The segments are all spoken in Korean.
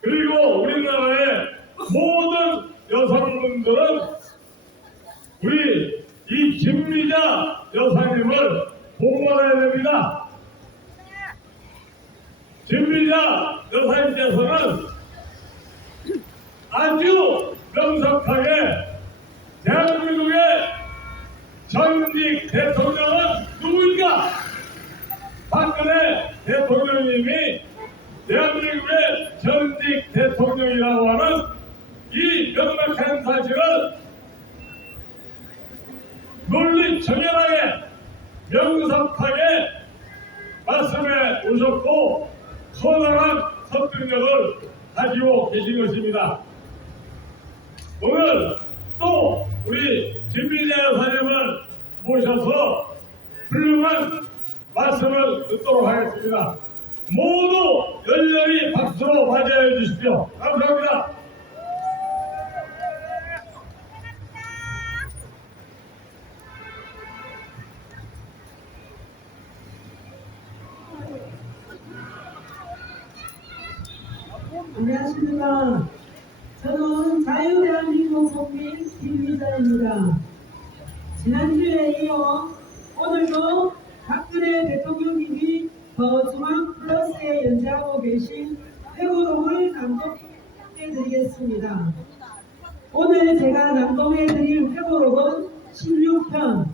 그리고 우리나라의 모든 여성분들은 우리 이 김미자 여사님을 복원해야 됩니다. 김미자 여사님께서는 아주 명석하게 대한민국의 전직 대통령은 누구인가? 박근혜 대통령님이 대한민국의 전직 대통령이라고 하는 이 명백한 사실을 논리 정연하게 명석하게 말씀해 오셨고 커다란 설득력을 가지고 계신 것입니다. 오늘 또 우리 김미자 여사님을 모셔서 훌륭한 말씀을 듣도록 하겠습니다. 모두 열렬히 박수로 맞이해 주십시오. 감사합니다. 안녕하십니까. 저는 자유대한민국 국민 김미자입니다. 지난주에 이어 오늘도 박근혜 대통령님이 더 중앙 플러스에 연재하고 계신 회고록을 낭독해드리겠습니다. 오늘 제가 낭독해드릴 회고록은 16편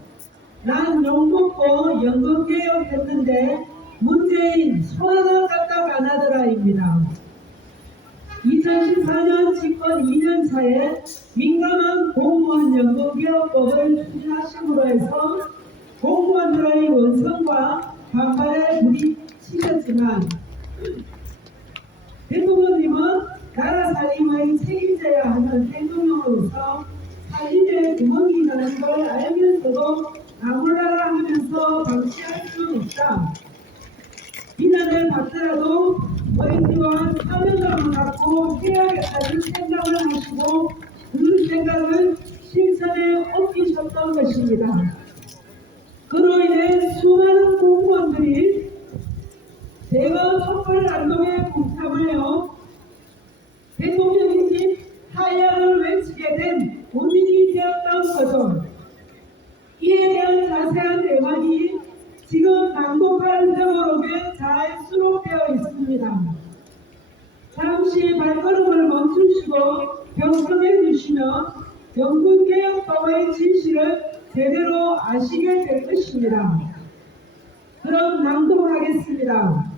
난 욕먹고 연금개혁했는데 문재인 손 하나 까딱 안 하더라입니다. 2014년 집권 2년차에 민감한 공무원 연금개혁법을 추진하심으로 해서 공무원들의 원성과 반발에 부딪히셨지만 대통령님은 나라 살림의 책임져야 하는 대통령으로서 살림에 구멍이 나는 걸 알면서도 나몰라라 하면서 방치할 수 없다. 비난을 받더라도 의지와 사명감을 갖고 해야겠다는 생각을 하시고 그 생각을 실천에 옮기셨던 것입니다. 그로 인해 수많은 공무원들이 대거 촛불난동에 동참하여 대통령님 하야를 외치게 된 본인이 되었던 거죠. 이에 대한 자세한 내막이 지금 낭독한 회고록에 잘 수록되어 있습니다. 잠시 발걸음을 멈추시고 경청해 주시면 연금개혁법의 진실을 제대로 아시게 될 것입니다. 그럼 낭독하겠습니다.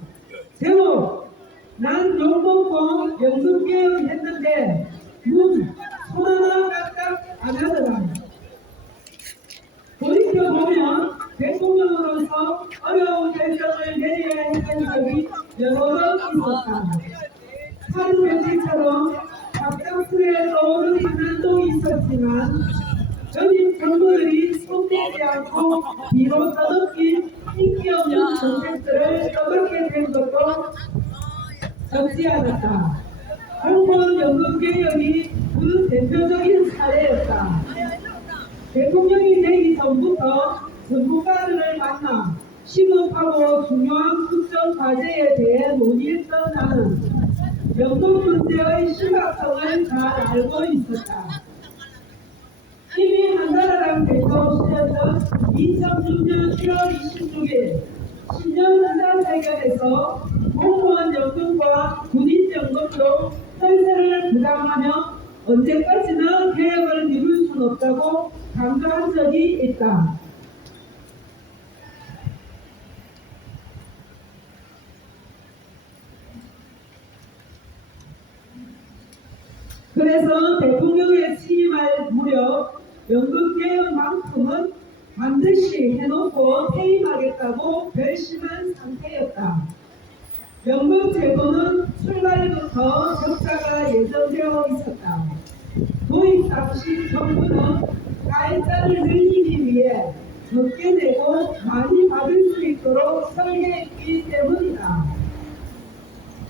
제목 난 욕먹고 연금개혁했는데 손 하나 까딱 안 하더라. 돌이켜보면 대통령으로서 어려운 결정을 내려야 했던 적이 여러 번 있었다. 하루별치처럼 갑작스레 떠오르는 난도 있었지만 전임 정부들이 손대지 않고 뒤로 떠넘긴 인기 없는 정책들을 떠넘게 된 것도 적지 않았다. 공무원 연금개혁이 그 대표적인 사례였다. 대통령이 되기 전부터 전문가들을 만나 시급하고 중요한 국정 과제에 대해 논의했던 나는 연금 문제의 심각성을 잘 알고 있었다. 이미 한나라당 대표 시절던 2006년 1월 26일 신년기자회견에서 공무원 연금과 군인연금으로 혈세를 부담하며 언제까지나 개혁을 미룰 수는 없다고 강조한 적이 있다. 그래서 대통령에 취임할 무렵 연금개혁만큼은 반드시 해놓고 퇴임하겠다고 결심한 상태였다. 연금 제도는 출발부터 적자가 예정되어 있었다. 도입 당시 정부는 가입자를 늘리기 위해 적게 내고 많이 받을 수 있도록 설계했기 때문이다.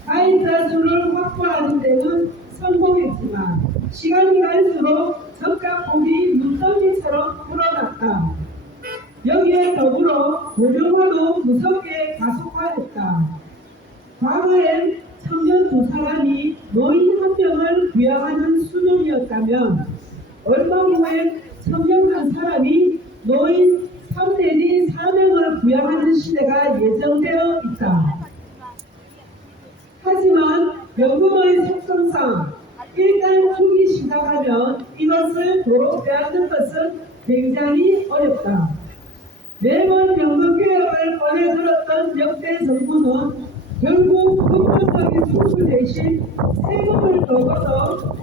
가입자 수를 확보하는 데는 성공했지만 시간이 갈수록 적자폭이 눈덩이처럼 불어났다. 여기에 더불어 고령화도 무섭게 가속화했다. 과거엔 청년 두 사람이 노인 했다면 얼마 후에 청년 한 사람이 노인 3 내지 4명을 부양하는 시대가 예정되어 있다. 하지만 연금의 속성상 일단 주기 시작하면 이것을 도로 빼앗는 것은 굉장히 어렵다. 매번 연금 개혁을 꺼내들었던 역대 정부는 결국 근본적인 수술 대신 세금을 더 걷어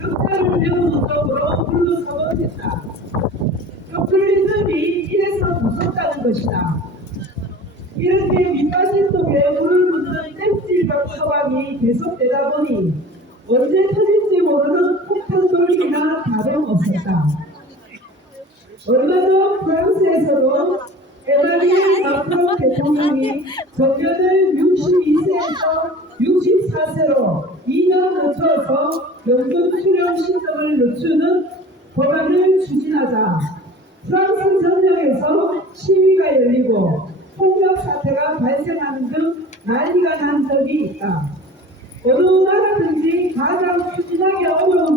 적자를 메우는 쪽으로 물러서고 있다. 포퓰리즘이 이래서 무섭다는 것이다. 이렇게 밑빠진 속에 물을 묻는 땜질과 처방이 계속되다 보니 언제 터질지 모르는 폭탄 돌기나 다름없었다. 얼마 전 프랑스에서도 에마뉘엘 마크롱 대통령이 정년을 62세에서 64세로 2년 늦춰서 연금 수령 시점을 늦추는 법안을 추진하자 프랑스 전역에서 시위가 열리고 폭력 사태가 발생하는 등 난리가 난 적이 있다. 어느 나라든지 가장 추진하기 어려운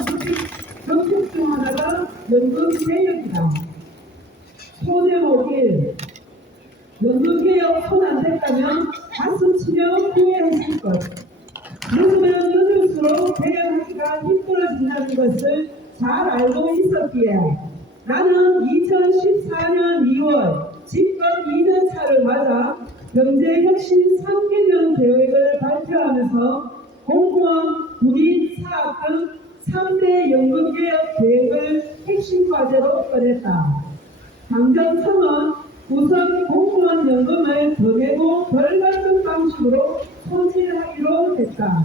정책 중 하나가 연금 개혁이다. 소제목 1. 연금 개혁 손 안 댔다면 가슴치며 후회했을 것. 늦으면 늦을수록 개혁하기가 힘들어진다는 것을 잘 알고 있었기에 나는 2014년 2월 집권 2년 차를 맞아 경제혁신 3개년 계획을 발표하면서 공무원, 군인, 사학 등 3대 연금개혁 계획을 핵심 과제로 꺼냈다. 당정청은 우선 공무원 연금을 더 내고 덜 받는 방식으로 소진하기로 했다.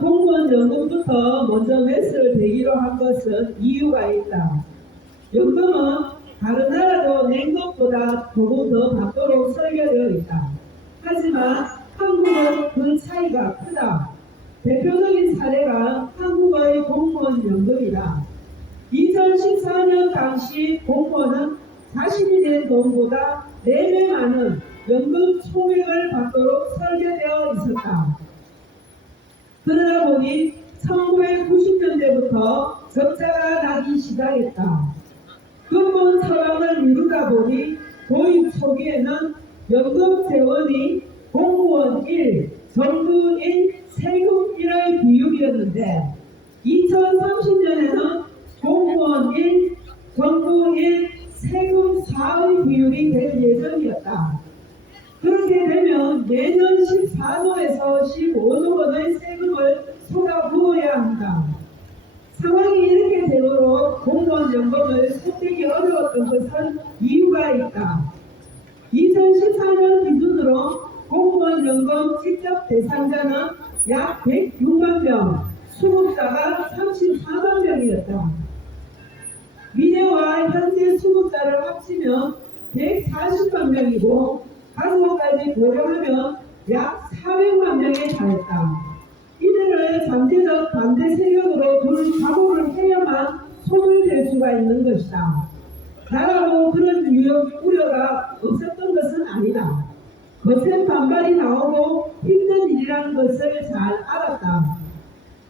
공무원 연금부터 먼저 매스를 대기로 한 것은 이유가 있다. 연금은 다른 나라도 낸 것보다 조금 더 받도록 설계되어 있다. 하지만 한국은 그 차이가 크다. 대표적인 사례가 한국의 공무원 연금이다. 2014년 당시 공무원은 자신이 낸 돈보다 4배 많은 연금 총액을 받도록 설계되어 있었다. 그러다 보니 1990년대부터 적자가 나기 시작했다. 근본 처방을 미루다 보니 도입 초기에는 연금 재원이 공무원 1, 정부 1, 세금 1의 비율이었는데 2030년에는 공무원 1, 정부 1, 세금 4의 비율이 될 예정이었다. 그렇게 되면 매년 14조에서 15조 원의 세금을 쏟아부어야 한다. 상황이 이렇게 되도록 공무원 연금을 손대기 어려웠던 것은 이유가 있다. 2014년 기준으로 공무원 연금 직접 대상자는 약 106만 명, 수급자가 34만 명이었다. 미래와 현재 수급자를 합치면 140만 명이고 가구까지 고려하면 약 400만 명에 달했다. 이들을 잠재적 반대 세력으로 둘 각오를 해야만 손을 댈 수가 있는 것이다. 나라로 그런 우려가 없었던 것은 아니다. 거센 반발이 나오고 힘든 일이라는 것을 잘 알았다.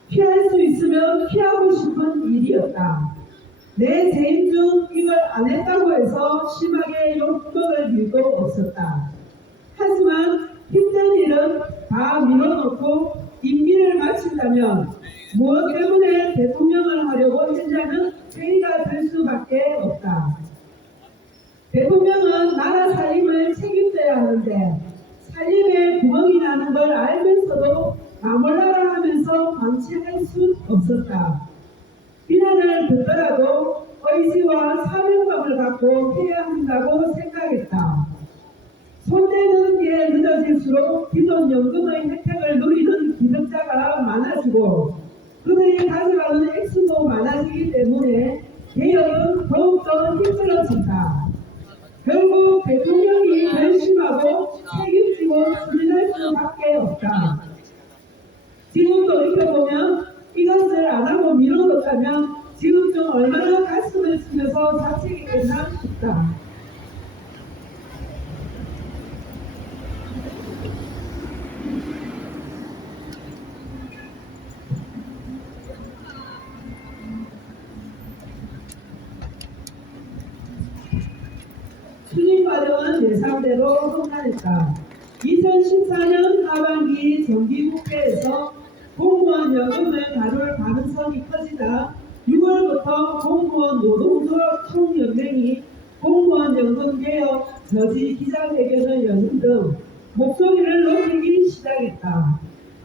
피할 수 있으면 피하고 싶은 일이었다. 내 재임 중 이걸 안 했다고 해서 심하게 욕먹을 일도 없었다. 하지만 힘든 일은 다 밀어놓고 임기를 마친다면 무엇 때문에 대통령을 하려고 했냐는 회의가 될 수밖에 없다. 대통령은 나라 살림을 책임져야 하는데 살림에 구멍이 나는 걸 알면서도 나몰라라 하면서 방치할 수 없었다. 비난을 듣더라도 의지와 사명감을 갖고 해야 한다고 생각했다. 손대는 게 늦어질수록 기존연금의 혜택을 누리는 기득자가 많아지고 그들이 가져가는 액수도 많아지기 때문에 개혁은 더욱더 힘들어진다. 결국 대통령이 결심하고 책임지고 마련한 예상대로 성난했다. 2014년 하반기 정기국회에서 공무원 연금을 다룰 가능성이 커지다 6월부터 공무원 노동조합 총연맹이 공무원 연금 개혁 저지 기자회견을 여는 등 목소리를 높이기 시작했다.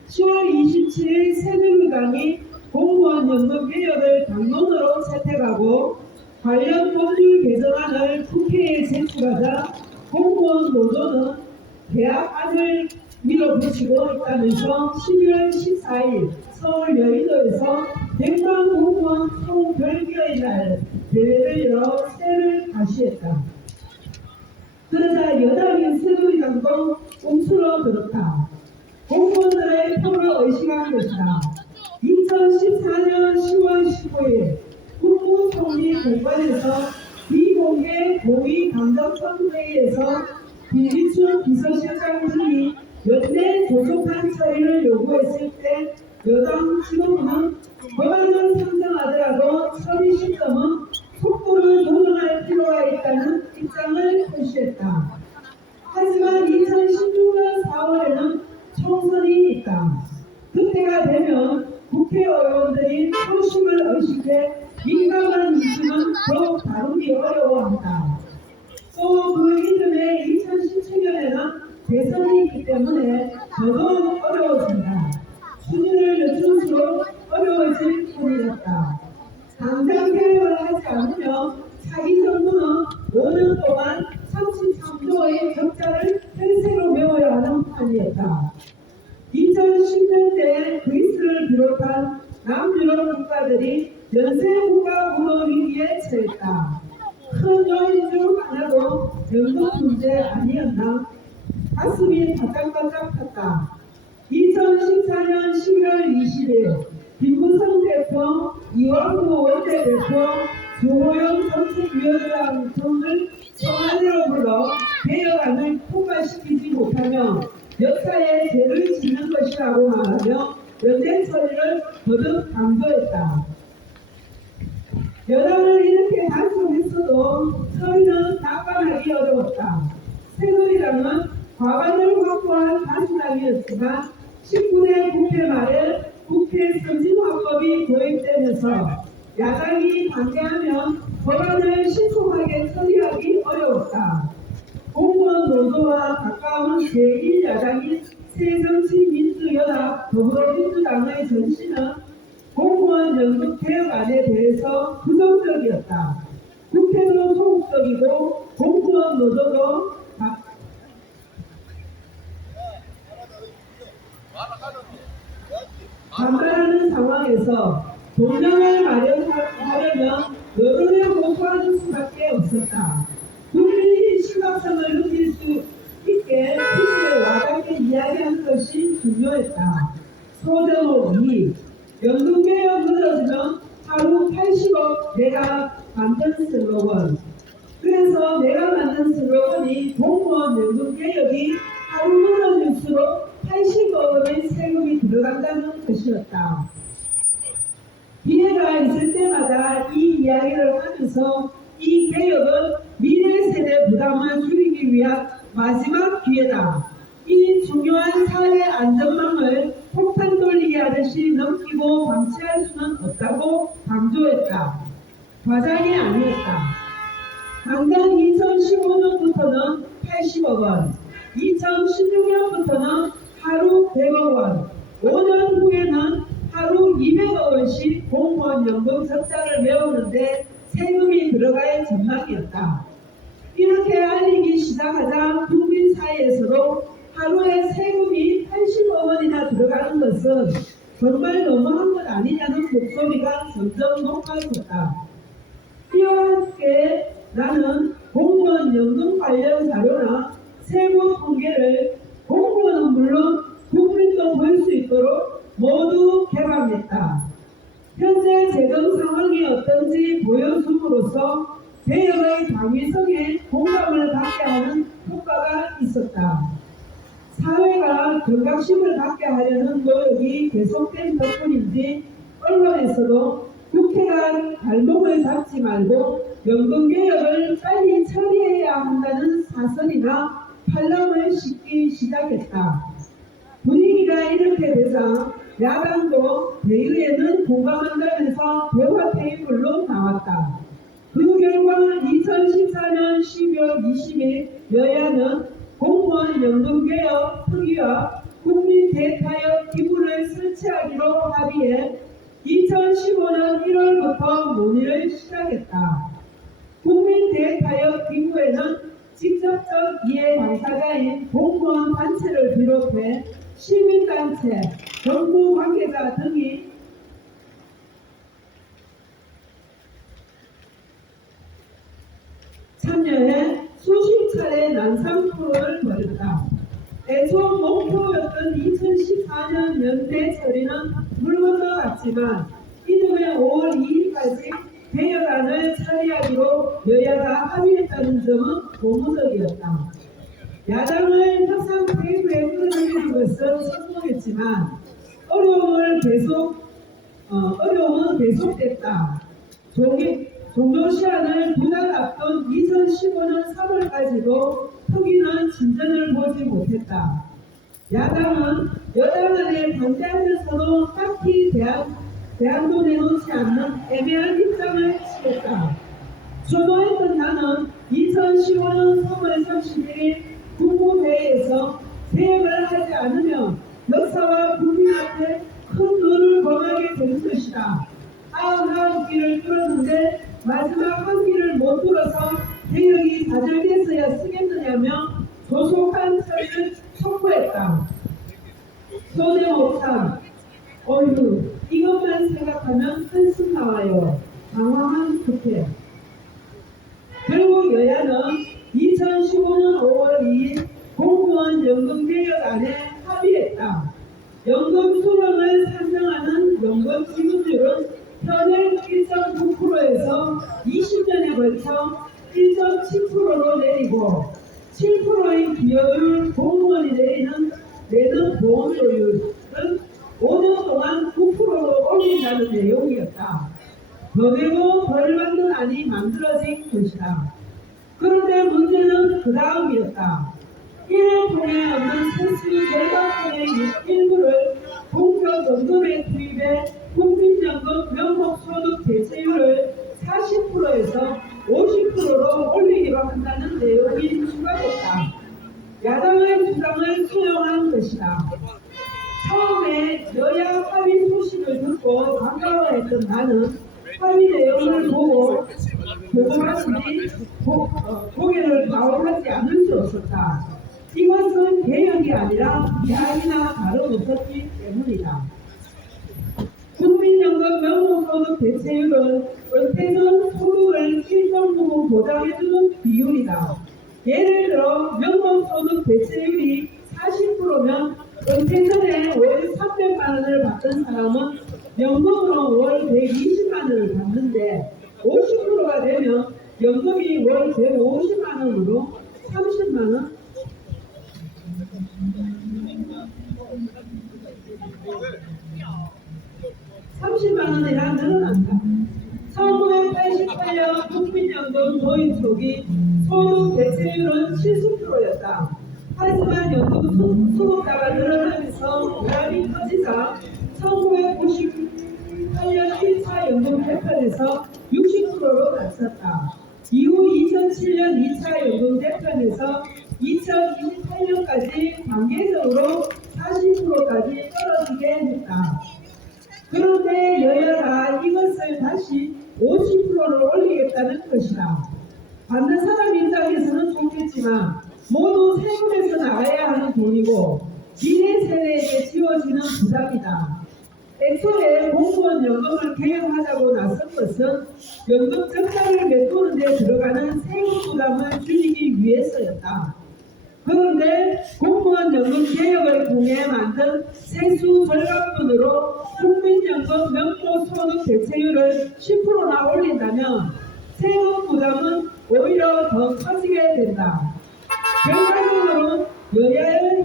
10월 27일 새누리당이 공무원 연금 개혁을 당론으로 채택하고 관련 법률 개정안을 국회에 제출하자 공무원 노조는 대학안을 밀어붙이고 있다면서 12월 14일 서울 여의도에서 백만 공무원 총별기의 날 대회를 열어 세를 가시했다. 그러자 여당인 새누리당도 꼼수로 들었다. 공무원들의 표를 의식한 것이다. 2014년 10월 15일 국무총리 공관에서 비공개 고위 감정선회의에서 김기춘 비서실장 등이 연내 조속한 처리를 요구했을 때 여당 지도부는 법안을 상정하더라도 처리 시점은 속도를 조정할 필요가 있다는 입장을 표시했다. 하지만 2016년 4월에는 총선이 있다. 그때가 되면 국회의원들이 표심을 의식해 민감한 이슈는 더욱 다루기 어려워한다. 또 그 이듬해 2017년에는 대선이 있기 때문에 더더욱 어려워진다. 추진을 늦출수록 어려워질 뿐이었다. 당장 개혁을 하지 않으면 차기 정부는 5년 동안 33조의 적자를 펜세로 메워야 하는 판이었다. 2010년대 그리스를 비롯한 남유럽 국가들이 연쇄 국가 부도 위기에 처했다. 큰 요인 중 하나도 연금 문제 아니었나? 가슴이 바짝바짝했다. 2014년 11월 20일 김무성 대표, 이완구 원내대표, 조호영 정책위원장 등을 청와대로 불러 개혁안을 통과시키지 못하며 역사에 죄를 짓는 것이라고 말하며 연대 처리를 거듭 강조했다. 여당을 이렇게 단속했어도 처리는 낙관하기 어려웠다. 새누리당은 과반을 확보한 다수당이었지만 19대 국회 말에 국회 선진화법이 도입되면서 야당이 반대하면 법안을 신속하게 처리하기 어려웠다. 공무원 노조와 가까운 제1야당인 새정치민주연합 더불어민주당의 전신은 공무원 연금 개혁안에 대해서 부정적이었다. 국회도 소극적이고 공무원 노조도 반발하는 상황에서 동력을 마련하려면 여론에 호소하는 수밖에 없었다. 국민이 심각성을 느낄 수 있게 피부에 와닿게 이야기하는 것이 중요했다. 소제목 2. 연금개혁 늦어지면 하루 80억 내가 만든 슬로건. 그래서 내가 만든 슬로건이 공무원 연금개혁이 하루 늦어질수록 80억 원의 세금이 들어간다는 것이었다. 기회가 있을 때마다 이 이야기를 하면서 이 개혁은 미래 세대 부담을 줄이기 위한 마지막 기회다. 이 중요한 사회 안전망을 폭탄 돌리기 하듯이 넘기고 방치할 수는 없다고 강조했다. 과장이 아니었다. 당장 2015년부터는 80억 원, 2016년부터는 하루 100억 원, 5년 후에는 하루 200억 원씩 공무원 연금 적자를 메우는데 세금이 들어갈 전망이었다. 이렇게 알리기 시작하자 국민 사이에서도 하루에 세금이 80억 원이나 들어가는 것은 정말 너무한 것 아니냐는 목소리가 점점 높아졌다. 이와 함께 나는 공무원 연금 관련 자료나 세부 통계를 공무원은 물론 국민도 볼 수 있도록 모두 개방했다. 현재 재정 상황이 어떤지 보여줌으로써 개혁의 당위성에 공감을 갖게 하는 효과가 있었다. 사회가 경각심을 갖게 하려는 노력이 계속된 덕분인지 언론에서도 국회가 발목을 잡지 말고 연금개혁을 빨리 처리해야 한다는 사설이나 판람을 싣기 시작했다. 분위기가 이렇게 되자 야당도 대의회는 공감한다면서 대화 테이블로 나왔다. 그 결과 2014년 12월 20일 여야는 공무원 연금개혁 특위와 국민 대타협 기구를 설치하기로 합의해 2015년 1월부터 논의를 시작했다. 국민 대타협 기구에는 직접적 이해 당사자인 공무원 단체를 비롯해 시민단체, 정부 관계자 등이 참여해 수십 차례 난상 토론을 벌였다. 애초 목표였던 2014년 연대 처리는 물 건너갔지만 이듬해 5월 2일까지 개혁안을 처리하기로 여야가 합의했다는 점은 고무적이었다. 야당을 협상 테이블에 끌어들이는 것은 성공했지만 어려움은 계속됐다. 종료시한을 두 달 앞둔 2015년 3월까지도 특위는 진전을 보지 못했다. 야당은 여당 안에 반대하면서도 딱히 대안도 내놓지 않는 애매한 입장을 취했다. 주도했던 나는 2015년 3월 31일 국무회의에서 개혁을 하지 않으면 역사와 국민 앞에 큰 눈을 범하게 될 것이다. 99기를 뚫었는데 마지막 한 기를 못 뚫어서 개혁이 좌절됐어야 쓰겠느냐며 조속한 처리를 촉구했다. 손해옥상, 어휴, 이것만 생각하면 한숨 나와요. 당황한 끝에 결국 여야는 2015년 5월 2일 공무원 연금개혁안에 합의했다. 연금 수령을 산정하는 연금 지급률은 현행 1.9%에서 20년에 걸쳐 1.7%로 내리고 7%의 기여율 공무원이 내는 보험료율은 5년 동안 9%로 올린다는 내용이었다. 더 내고 덜 받는 안이 만들어진 것이다. 그런데 문제는 그 다음이었다. 이를 통해 얻는 세수 절감분의 일부를 본격 연금에 투입해 국민연금 명목소득 대체율을 40%에서 50%로 올리기로 한다는 내용이 추가됐다. 야당의 주장을 수용한 것이다. 처음에 여야 합의 소식을 듣고 반가워했던 나는 합의 내용을 보고 고개를 갸웃하지 않을 수 없었다. 이것은 개혁이 아니라 야이나 다름없었기 때문이다. 국민연금 명목소득 대체율은 은퇴 전 소득을 일정 부분 보장해주는 비율이다. 예를 들어 명목소득 대체율이 40%면 은퇴 전에 월 300만 원을 받던 사람은 연금으로 월 120만 원을 받는데 50%가 되면 연금이 월 150만 원으로 30만 원, 이나 늘어난다. 1988년 국민연금 도입 초기 소득 대체율은 70%였다. 하지만 연금 수급자가 늘어나면서 부담이 커지자 1998년 1차 연금 개편에서 60%로 낮췄다. 이후 2007년 2차 연금 개편에서 2028년까지 단계적으로 40%까지 떨어지게 했다. 그런데 여야가 이것을 다시 50%로 올리겠다는 것이다. 받는 사람 입장에서는 좋겠지만 모두 세금에서 나가야 하는 돈이고 미래 세대에게 지워지는 부담이다. 애초에 공무원 연금을 개혁하자고 나선 것은 연금 적자를 메꾸는 데 들어가는 세금 부담을 줄이기 위해서였다. 그런데 공무원 연금 개혁을 통해 만든 세수 절감분으로 국민연금 명목소득 대체율을 10%나 올린다면 세금 부담은 오히려 더 커지게 된다. 결과적으로 여야의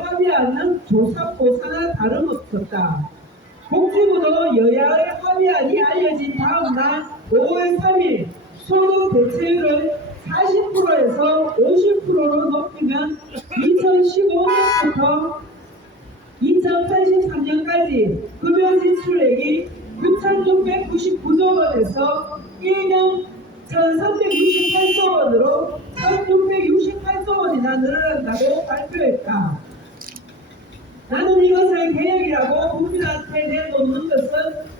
합의안은 조사보사나 다름없었다. 복지부도 여야의 합의안이 알려진 다음날 5월 늘어난다고 발표했다. 나는 이것을 개혁이라고 국민한테 내놓는 것은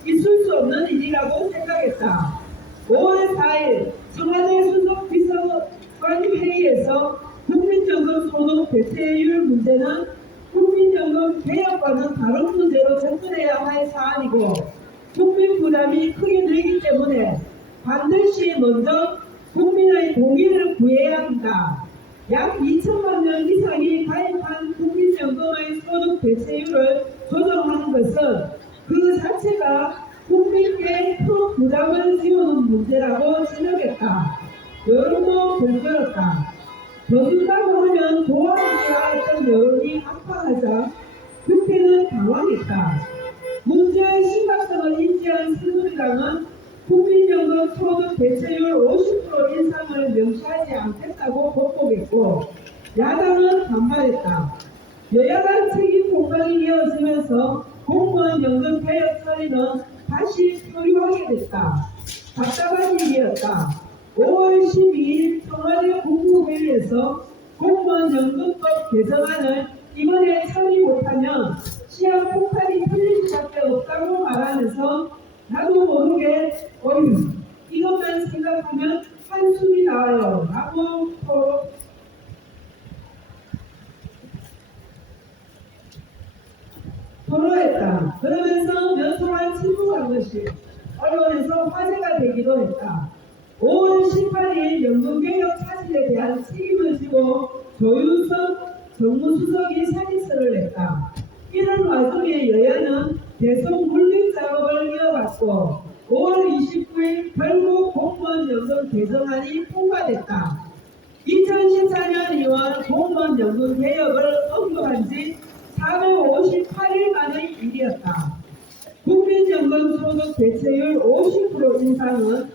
있을 수 없는 일이라고 생각했다. 5월 4일 청와대 수석 비서관 회의에서 국민연금 소득 대체율 문제는 국민연금 개혁과는 다른 문제로 접근해야 할 사안이고 국민 부담이 크게 늘기 때문에 반드시 먼저 국민의 동의를 구해야 한다. 약 2천만 명 이상이 가입한 국민연금의 소득 대체율을 조정하는 것은 그 자체가 국민께 큰 부담을 지우는 문제라고 지적했다. 여론도 들끓었다. 더 준다고 하면 도와주기가 했던 여론이 한판하자 그때는 당황했다. 문제의 심각성을 인지한 새누리당은 국민연금 소득 대체율 50% 인상을 명시하지 않겠다고 보복했고 야당은 반발했다. 여야간 책임 공방이 이어지면서 공무원 연금 개혁 처리는 다시 표류하게 됐다. 답답한 일이었다. 5월 12일 청와대 국무회의에서 공무원 연금법 개정안을 이번에 처리 못하면 시한 폭탄이 터질 수밖에 없다고 말하면서 나도 모르게 어휴 이것만 생각하면 한숨이 나와요 라고 토로했다. 그러면서 몇 초간 침묵한 것이 언론에서 화제가 되기도 했다. 5월 18일 연금개혁 사실에 대한 책임을 지고 조윤석 정무수석이 사직서를 냈다. 이런 와중에 여야는 계속 물밑 작업을 이어갔고 5월 29일 결국 공무원 연금 개정안이 통과됐다. 2014년 2월 공무원 연금 개혁을 언급한 지 458일 만의 일이었다. 국민연금 소득 대체율 50% 인상은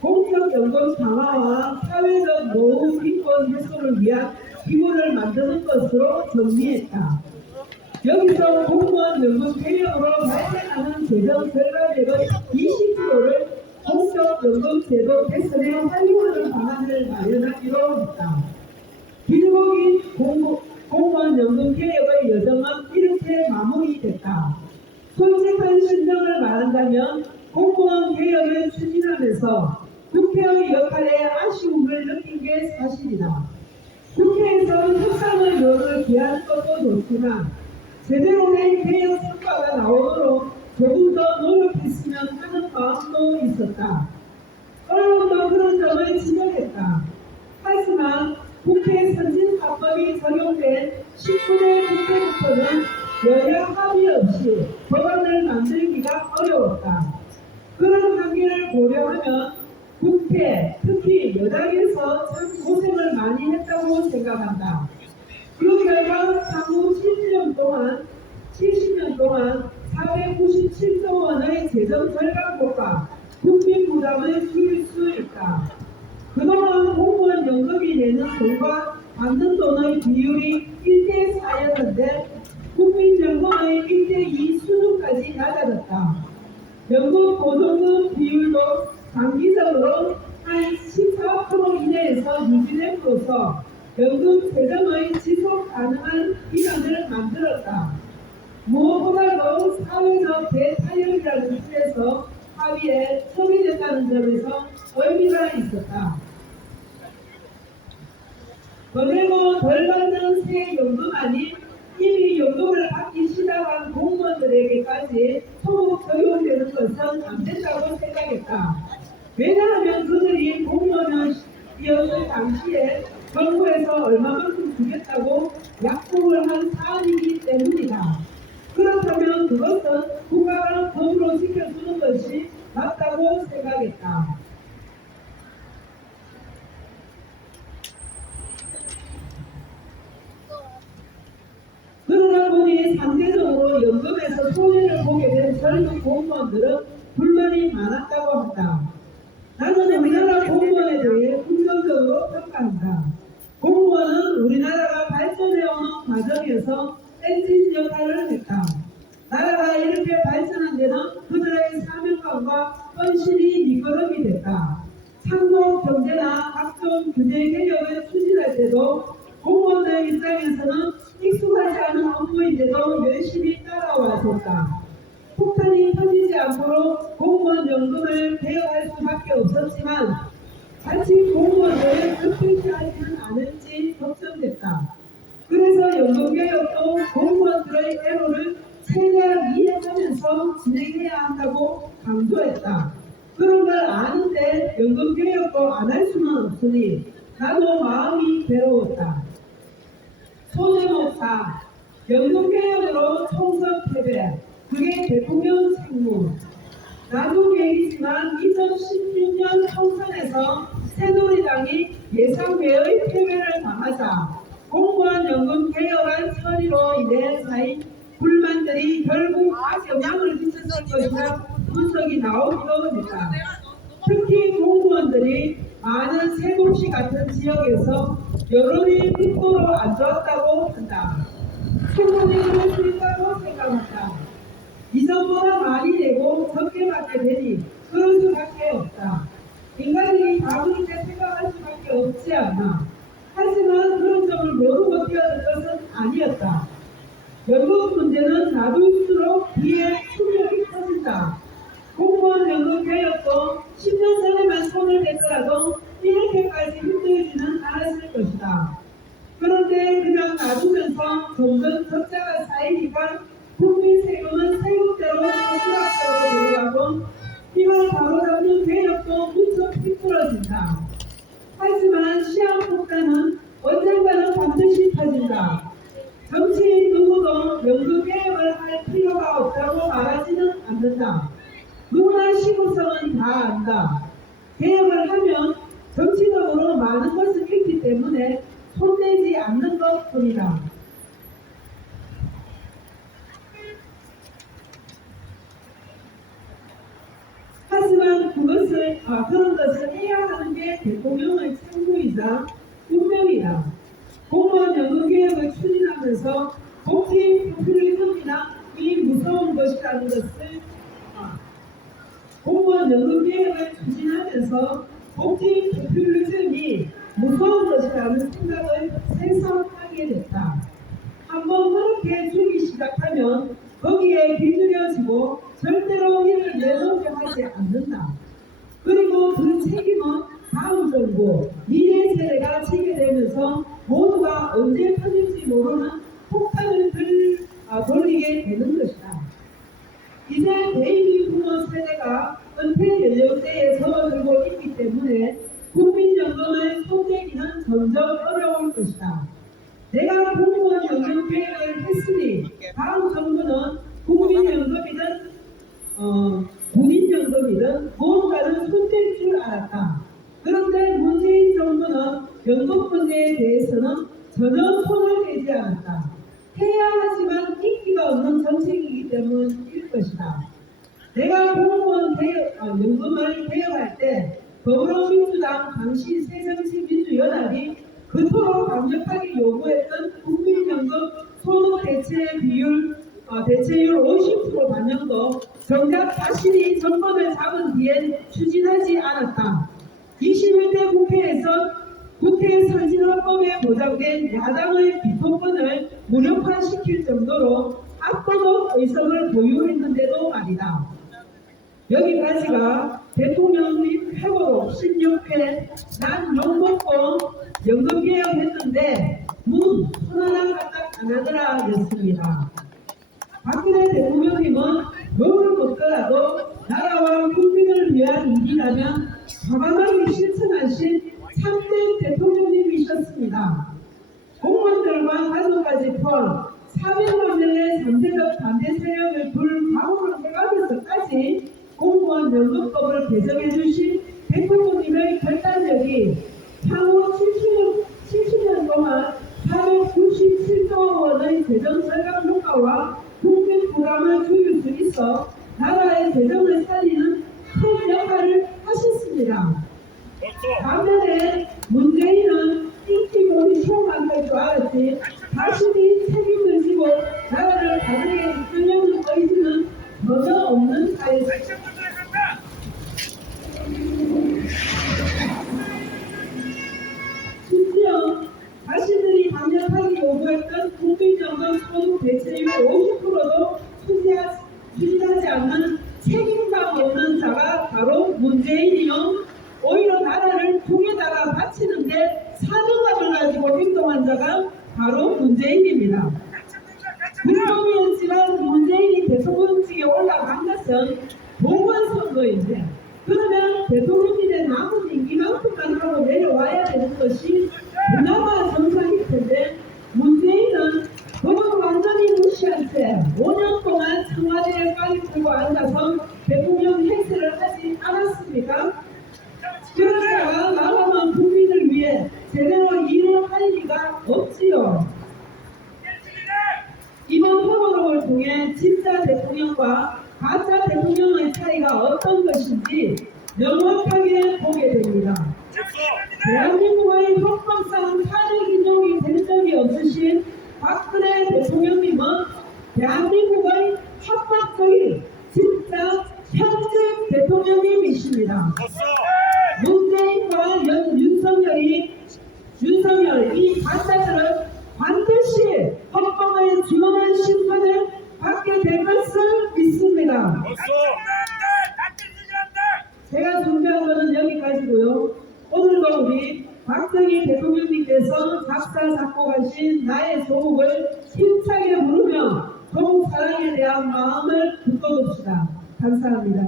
공적연금 강화와 사회적 노후 인권 해소를 위한 기구를 만드는 것으로 정리했다. 여기서 공무원 연금 개혁으로 발생하는 재정 결과액의 20%를 공적연금 제도 개선에 활용하는 방안을 마련하기로 했다. 길고긴 공무원 연금 개혁의 여정은 이렇게 마무리됐다. 솔직한 심정을 말한다면 공무원 개혁을 추진하면서 국회의 역할에 아쉬움을 느낀 게 사실이다. 국회에서는 협상의 묘를 기하는 것도 좋지만 제대로 된 개혁 성과가 나오도록 조금 더 노력했으면 하는 마음도 있었다. 언론도 그런 점을 지적했다. 하지만 국회 선진화법이 적용된 19대 국회부터는 여야 합의 없이 법안을 만들기가 어려웠다. 그런 한계를 고려하면 국회, 특히 여당에서 참 고생을 많이 했다고 생각한다. 그 결과 향후 70년 동안 497조 원의 재정 절감폭과 국민 부담을 줄일 수 있다. 그동안 공무원 연금이 내는 돈과 받는 돈의 비율이 1대4였는데 국민연금의 1대2 수준까지 낮아졌다. 연금 보조금 비율도 단기적으로 한 14% 이내에서 유지됨으로써 연금 재정의 지속 가능한 기반을 만들었다. 무엇보다도 사회적 대타협이라는 틀에서 합의에 처리됐다는 점에서 의미가 있었다. 더 내고 덜 받는 새 연금안이 이미 연금을 받기 시작한 공무원들에게까지 소급 적용되는 것은 안 된다고 생각했다. 왜냐하면 그들이 공무원이었을 당시에 정부에서 얼마만큼 주겠다고 약속을 한 사안이기 때문이다. 그렇다면 그것은 국가가 법으로 지켜주는 것이 맞다고 생각했다. 그러다 보니 상대적으로 연금에서 손해를 보게 된 젊은 공무원들은 불만이 많았다고 한다. 나는 우리나라 공무원에 대해 긍정적으로 평가한다. 공무원은 우리나라가 발전해오는 과정에서 엔진 역할을 했다. 나라가 이렇게 발전한 데는 그들의 사명감과 헌신이 밑거름이 됐다. 상속 경제나 각종 규제 개혁을 추진할 때도 공무원의 않을지 걱정됐다. 그래서 연금개혁도 공무원들의 애로를 최대한 이해하면서 진행해야 한다고 강조했다. 그런 걸 아는데 연금개혁도 안 할 수는 없으니 나도 마음이 괴로웠다. 소제목 4. 연금개혁으로 총선 패배. 그게 대통령 책무. 나도 계획이지만 2016년 총선에서 새누리당이 예상외의 패배를 당하자 공무원 연금 개혁안 처리로 인해 쌓인 불만들이 결국 악영향을 끼쳤을 것이라 분석이 나오기도 했다. 특히 공무원들이 많은 세곡시 같은 지역에서 여론이 극도로 안 좋았다고 한다. 충분히 그럴 수 있다고 생각한다. 이전보다 많이 내고 적게 받게 되니 그럴 수밖에 없다. 인간이 다 그렇게 생각할 수밖에 없지 않나. 하지만 그런 점을 모르고 뛰어든 것은 아니었다. 연금 문제는 놔둘수록 뒤에 충격이 커진다. 공무원 연금 개혁도 10년 전에만 손을 댔더라도 이렇게까지 힘들지는 않았을 것이다. 그런데 그냥 놔두면서 점점 적자가 쌓이니까 국민 세금은 세금대로 수락대로 들어가고 이걸 바로잡는 개혁도 무척 힘들어진다. 하지만 시한폭탄은 언젠가는 반드시 터진다. 정치인 누구도 연금 개혁을 할 필요가 없다고 말하지는 않는다. 누구나 시급성은 다 안다. 개혁을 하면 정치적으로 많은 것을 잃기 때문에 손대지 않는 것뿐이다. 하지만 그런 것을 해야 하는 게 대통령의 책무이자 운명이다. 공무원 연금 개혁을 추진하면서 복지 포퓰리즘이나 이 무서운 것이라는 것을 공무원 연금 개혁을 추진하면서 복지 포퓰리즘이 무서운 것이라는 생각을 새삼하게 됐다. 한번 그렇게 주기 시작하면 거기에 기울여지고 절대로 이를 내놓게 하지 않는다. 그리고 그 책임은 다음 정부, 미래 세대가 지게 되면서 모두가 언제 터질지 모르는 폭탄을 돌리게 되는 것이다. 이제 베이비 부모 세대가 은퇴 연령대에 접어들고 있기 때문에 국민연금을 손대기는 점점 어려울 것이다. 내가 공무원 연금 계획을 했으니 다음 정부는 국민연금이든 군인연금이든 무언가를 손댈 줄 알았다. 그런데 문재인 정부는 연금 문제에 대해서는 전혀 손을 대지 않았다. 해야 하지만 인기가 없는 정책이기 때문일 것이다. 내가 공무원 연금을 개혁할 때 더불어민주당 당시 새정치민주연합이 그토록 강력하게 요구했던 국민연금 소득 대체율 50% 반영도 정작 자신이 정권을 잡은 뒤엔 추진하지 않았다. 21대 국회에서 국회 선진화법에 보장된 야당의 비토권을 무력화시킬 정도로 압도적 의석을 보유했는데도 말이다. 여기까지가 대통령님 회고록 16회 난 욕먹고 연금개혁했는데 손 하나 까딱 안 하더라 였습니다. 박근혜 대통령님은 욕을 먹더라도 나라와 국민을 위한 일이라면 과감하게 실천하신 3대 대통령님이셨습니다. 공무원들과 가족까지 포함 400만 명의 잠재적 반대 세력을 불방으로 해가면서까지 공무원 연금법을 개정해 주신 대통령님의 결단력이 향후 70년 동안 497조 원의 재정 절감 효과와 국민 부담을 줄일 수 있어 나라의 재정을 살리는 큰 역할을 하셨습니다. 반면에 문재인은 인기 모이 시험만 할 줄 알았지 자신이 책임을 지고 나라를 바르게 이끌려는 의지는 전혀 없는 사회입니다. 심지어 자신들이 강력하게 요구했던 국민연금 소득 대체율 50%도 추진하지 않는 책임감 없는 자가 바로 문재인이요. 오히려 나라를 북에다가 바치는데 사정감을 가지고 행동한 자가 바로 문재인입니다. 불법이었지만 문재인이 대통령직에 올라간 것은 보궐선거인데, 그러면 대통령이 된 남은 임기만큼만 하고 내려와야 되는 것이 그나마 정상일 텐데, 문재인은 법을 완전히 무시한 채 5년 동안 청와대에 빨리 들고 앉아서 대통령 행세를 하지 않았습니까? 그러다가 나라만 국민을 위해 제대로 일을 할 리가 없지요. 이번 포럼을 통해 진짜 대통령과 가짜 대통령의 차이가 어떤 것인지 명확하게 보게 됩니다. 대한민국의 헌법상 사적 인용이 된 적이 없으신 박근혜 대통령님은 대한민국의 합법적인 진짜 현직 대통령님이십니다. 문재인과 윤석열 이 가짜들은 반드시 헌법의 주요한 심판을 받게 될 것을 믿습니다. 제가 준비한 것은 여기까지고요. 오늘도 우리 박정희 대통령님께서 작사 작곡하신 나의 조국을 힘차게 부르며 조국 사랑에 대한 마음을 북돋읍시다. 감사합니다.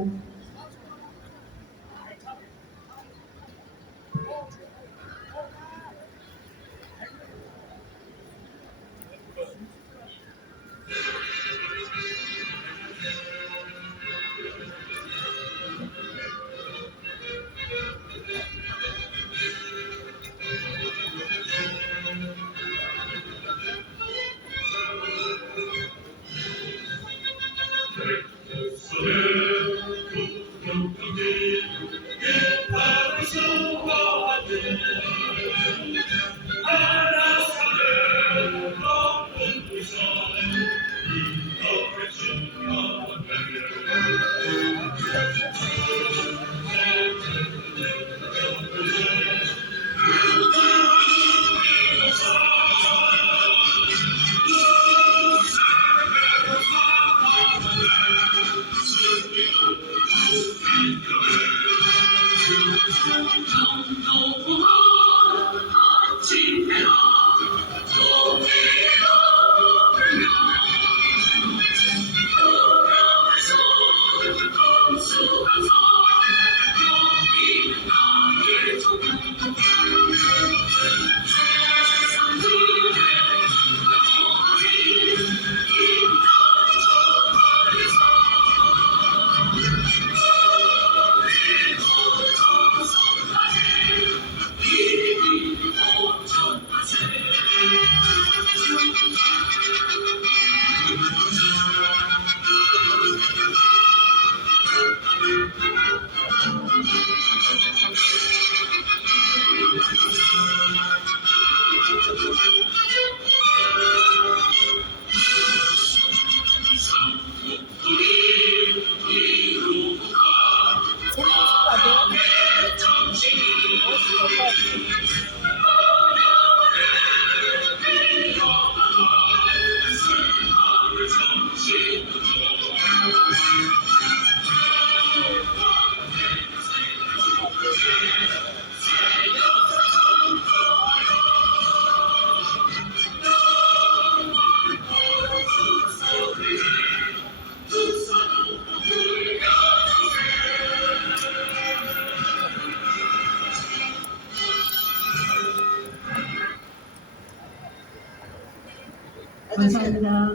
감사합니다.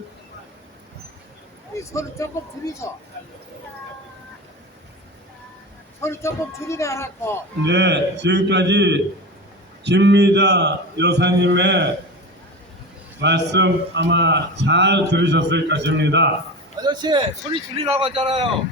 소리 조금 줄이죠. 소리 조금 줄이라 하라고. 네, 지금까지 김미자 여사님의 말씀 아마 잘 들으셨을 것입니다. 아저씨 소리 줄이라고 하잖아요.